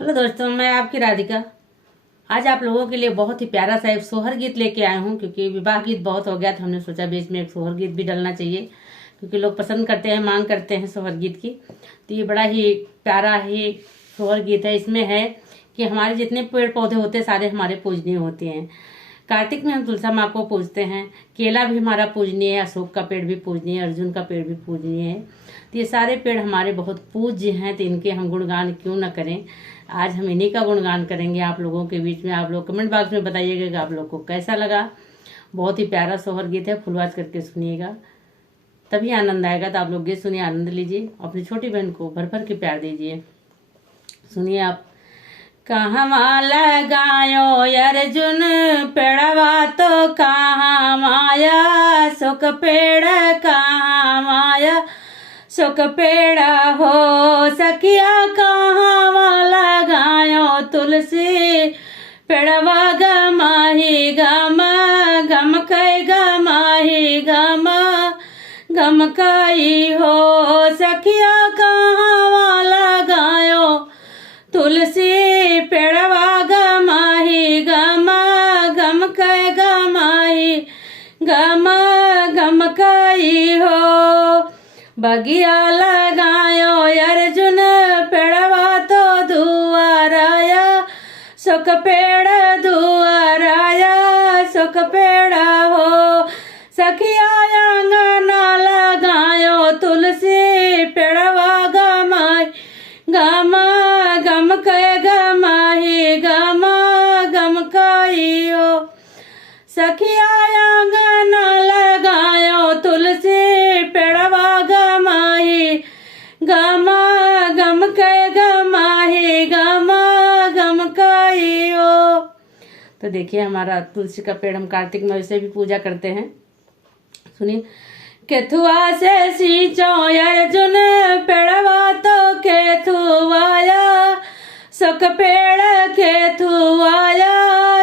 Hello दोस्तों, मैं आपकी राधिका। आज आप लोगों के लिए बहुत ही प्यारा सा एक सोहर गीत लेके आए हूँ, क्योंकि विवाह गीत बहुत हो गया तो हमने सोचा बीच में एक सोहर गीत भी डलना चाहिए, क्योंकि लोग पसंद करते हैं, मांग करते हैं सोहर गीत की। तो ये बड़ा ही प्यारा ही सोहर गीत है। इसमें है कि हमारे जितने पेड़ पौधे होते हैं सारे हमारे पूजनीय होते हैं। कार्तिक में हम तुलसा माँ को पूजते हैं, केला भी हमारा पूजनीय है, अशोक का पेड़ भी पूजनीय है, अर्जुन का पेड़ भी पूजनीय है। तो ये सारे पेड़ हमारे बहुत पूज्य हैं, तो इनके हम गुणगान क्यों न करें। आज हम इन्हीं का गुणगान करेंगे आप लोगों के बीच में। आप लोग कमेंट बॉक्स में बताइएगा कि आप लोग को कैसा लगा। बहुत ही प्यारा सोहर गीत है, फुलवाज करके सुनिएगा तभी आनंद आएगा। तो आप लोग गीत सुनिए, आनंद लीजिए, अपनी छोटी बहन को भर भर के प्यार दीजिए। सुनिए आप। कहवा लगायो अर्जुन पेड़वा तो कहाँ माया, सुख पेड़ कहाँ माया, सुख पेड़ हो सखिया कहाँ लगायो तुलसी पेड़वा गमाही गम गम कई गमाही गम गम कई हो सखिया कहाँ लगायो तुलसी पेड़वा गमाही गम गम कई गमाही गम गम कई हो। बगिया लगायो अर्जुन पेड़वा तो दुआराया, सुख पेड़ दुआराया सुख पेड़ हो सखिया अंगना लगायो तुलसी पेड़वा गमाई गम गम कय गमाही गम गम कई हो सखिया अंगना लगायो तुलसी पेड़वा गमाही गम गम कय गमाही गम गम कई हो। तो देखिए, हमारा तुलसी का पेड़ हम कार्तिक में वैसे भी पूजा करते हैं। सुनिए। केथुआ से सींचो अर्जुन पेड़वा तो केथुआया, सुख पेड़ केथुआया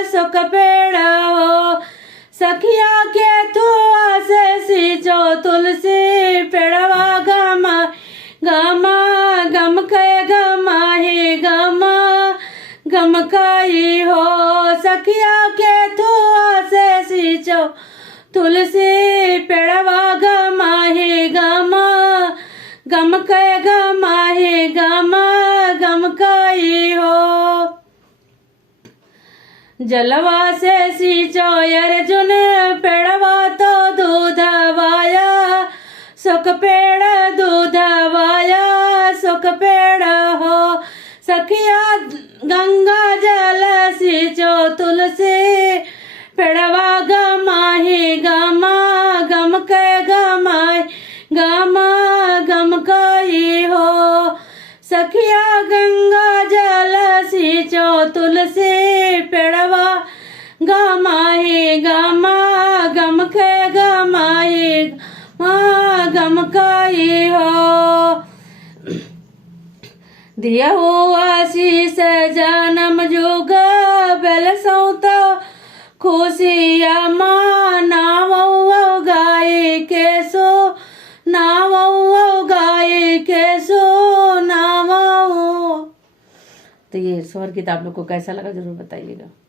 सुख पेड़ हो सखिया केथुआ से सींचो तुलसी पेड़वा गमा गमा गम कय गमाही गमा गम कई हो सखिया केथुआ से सींचो तुलसी पेड़वा गमाही गमा गम कय गमाही गमा गम कई हो। जलवा से सींचो अर्जुन पेड़वा तो दूधवाया, सुख पेड़ दूधवाया सुख पेड़ हो सखिया गंगा जल सींचो तुलसी पेड़वा गमाही गमा गम कय गमाही गमा गम कई हो सखिया गंगा जल सींचो तुलसी पेड़वा गमाही गमा गम कय गमाही गम कई हो। दिया हो आशीष जन्म जुग बेल सौता खुशिया माँ नाव गाय के सो नाव गाय के सो नाव। तो ये सोहर गीत आप लोग को कैसा लगा जरूर बताइएगा।